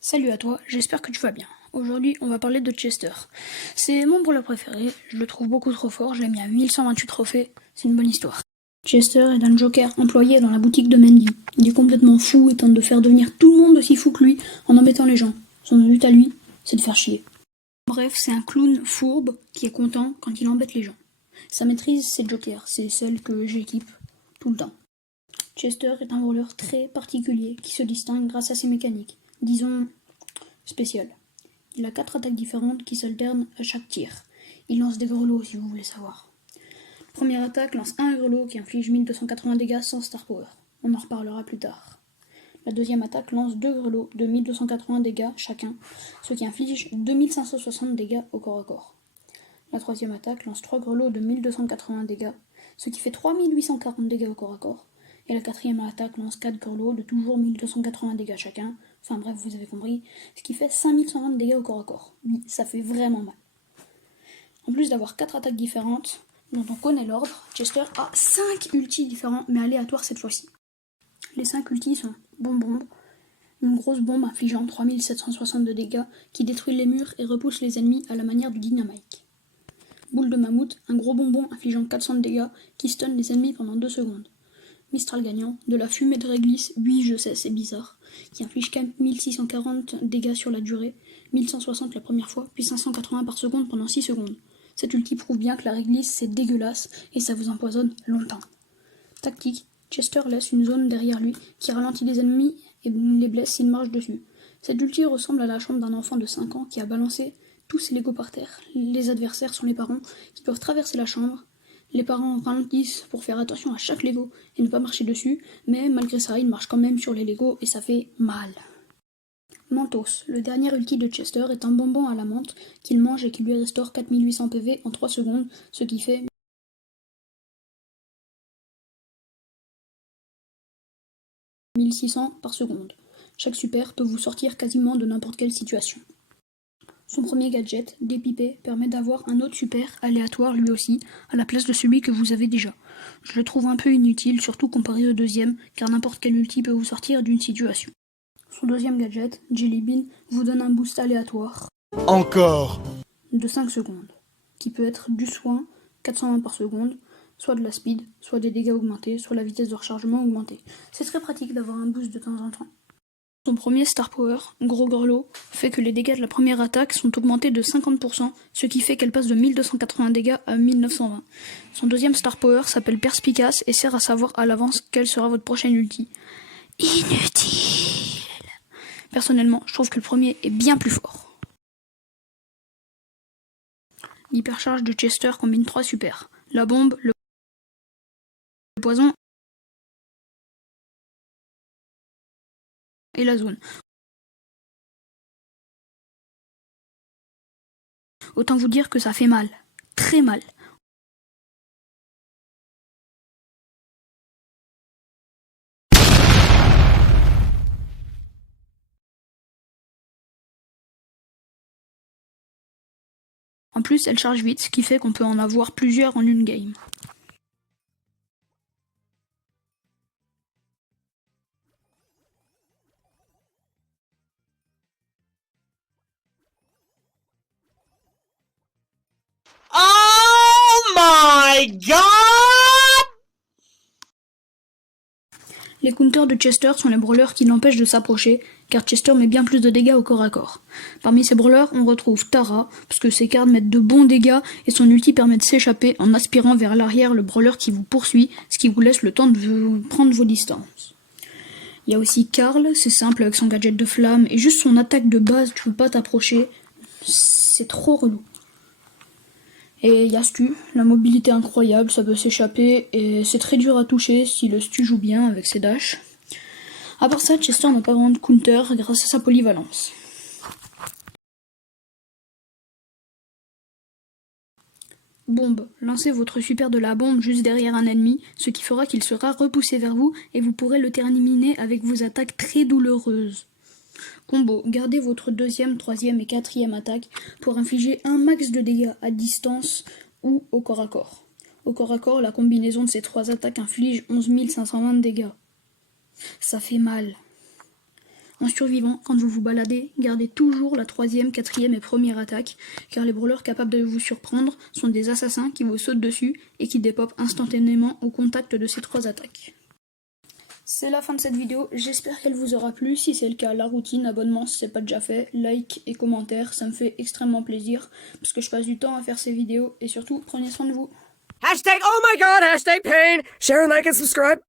Salut à toi, j'espère que tu vas bien. Aujourd'hui, on va parler de Chester. C'est mon brawler préféré, je le trouve beaucoup trop fort, je l'ai mis à 1128 trophées, c'est une bonne histoire. Chester est un joker employé dans la boutique de Mandy. Il est complètement fou et tente de faire devenir tout le monde aussi fou que lui en embêtant les gens. Son but à lui, c'est de faire chier. Bref, c'est un clown fourbe qui est content quand il embête les gens. Sa maîtrise, c'est Joker, c'est celle que j'équipe tout le temps. Chester est un brawler très particulier qui se distingue grâce à ses mécaniques, disons spéciales. Il a 4 attaques différentes qui s'alternent à chaque tir. Il lance des grelots si vous voulez savoir. Première attaque lance un grelot qui inflige 1280 dégâts sans star power. On en reparlera plus tard. La deuxième attaque lance 2 grelots de 1280 dégâts chacun, ce qui inflige 2560 dégâts au corps à corps. La troisième attaque lance 3 grelots de 1280 dégâts, ce qui fait 3840 dégâts au corps à corps. Et la quatrième attaque lance 4 grelots de toujours 1280 dégâts chacun, enfin bref, vous avez compris, ce qui fait 5120 dégâts au corps à corps. Oui, ça fait vraiment mal. En plus d'avoir 4 attaques différentes, dont on connaît l'ordre, Chester a 5 ultis différents, mais aléatoires cette fois-ci. Les 5 ultis sont Bombe, une grosse bombe infligeant 3760 de dégâts qui détruit les murs et repousse les ennemis à la manière du dynamite. Boule de mammouth, un gros bonbon infligeant 400 de dégâts qui stun les ennemis pendant 2 secondes. Mistral gagnant, de la fumée de réglisse, oui je sais c'est bizarre, qui inflige 1640 dégâts sur la durée, 1160 la première fois, puis 580 par seconde pendant 6 secondes. Cette ulti prouve bien que la réglisse c'est dégueulasse et ça vous empoisonne longtemps. Tactique, Chester laisse une zone derrière lui qui ralentit les ennemis et les blesse s'ils marchent dessus. Cette ulti ressemble à la chambre d'un enfant de 5 ans qui a balancé tous ses Legos par terre. Les adversaires sont les parents qui doivent traverser la chambre. Les parents ralentissent pour faire attention à chaque Lego et ne pas marcher dessus, mais malgré ça, ils marchent quand même sur les Legos et ça fait mal. Mentos, le dernier ulti de Chester est un bonbon à la menthe qu'il mange et qui lui restaure 4800 PV en 3 secondes, ce qui fait 1600 par seconde. Chaque super peut vous sortir quasiment de n'importe quelle situation. Son premier gadget, Dépipé, permet d'avoir un autre super, aléatoire lui aussi, à la place de celui que vous avez déjà. Je le trouve un peu inutile, surtout comparé au deuxième, car n'importe quel ulti peut vous sortir d'une situation. Son deuxième gadget, Jelly Bean, vous donne un boost aléatoire Encore de 5 secondes, qui peut être du soin, 420 par seconde, soit de la speed, soit des dégâts augmentés, soit la vitesse de rechargement augmentée. C'est très pratique d'avoir un boost de temps en temps. Son premier Star Power, Gros Grelot, fait que les dégâts de la première attaque sont augmentés de 50%, ce qui fait qu'elle passe de 1280 dégâts à 1920. Son deuxième Star Power s'appelle Perspicace et sert à savoir à l'avance quelle sera votre prochaine ulti. Inutile. Personnellement, je trouve que le premier est bien plus fort. L'hypercharge de Chester combine 3 super. La bombe, le poison et la zone. Autant vous dire que ça fait mal. Très mal. En plus, elle charge vite, ce qui fait qu'on peut en avoir plusieurs en une game. Oh my god! Les counters de Chester sont les brawlers qui l'empêchent de s'approcher, car Chester met bien plus de dégâts au corps à corps. Parmi ces brawlers, on retrouve Tara, parce que ses cartes mettent de bons dégâts et son ulti permet de s'échapper en aspirant vers l'arrière le brawler qui vous poursuit, ce qui vous laisse le temps de vous prendre vos distances. Il y a aussi Karl, c'est simple avec son gadget de flamme et juste son attaque de base, tu peux pas t'approcher, c'est trop relou. Et il y a Stu, la mobilité incroyable, ça peut s'échapper et c'est très dur à toucher si le Stu joue bien avec ses dashs. À part ça, Chester n'a pas vraiment de counter grâce à sa polyvalence. Bombe. Lancez votre super de la bombe juste derrière un ennemi, ce qui fera qu'il sera repoussé vers vous et vous pourrez le terminer avec vos attaques très douloureuses. Combo. Gardez votre deuxième, troisième et quatrième attaque pour infliger un max de dégâts à distance ou au corps à corps. Au corps à corps, la combinaison de ces 3 attaques inflige 11 520 dégâts. Ça fait mal. En survivant, quand vous vous baladez, gardez toujours la 3e, 4e et première attaque, car les brawlers capables de vous surprendre sont des assassins qui vous sautent dessus et qui dépopent instantanément au contact de ces 3 attaques. C'est la fin de cette vidéo, j'espère qu'elle vous aura plu. Si c'est le cas, la routine, abonnement si c'est pas déjà fait, like et commentaire, ça me fait extrêmement plaisir parce que je passe du temps à faire ces vidéos et surtout prenez soin de vous. Hashtag oh my god, hashtag pain. Share, like, and subscribe.